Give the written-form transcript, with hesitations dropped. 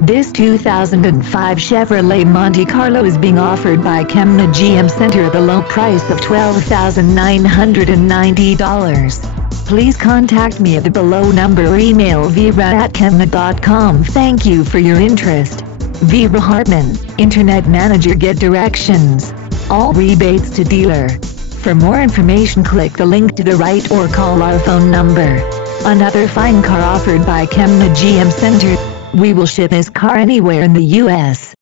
This 2005 Chevrolet Monte Carlo is being offered by Kemna GM Center at the low price of $12,990. Please contact me at the below number or email vera@kemna.com. Thank you for your interest. Vera Hartman, Internet Manager. Get directions. All rebates to dealer. For more information, click the link to the right or call our phone number. Another fine car offered by Kemna GM Center. We will ship this car anywhere in the U.S.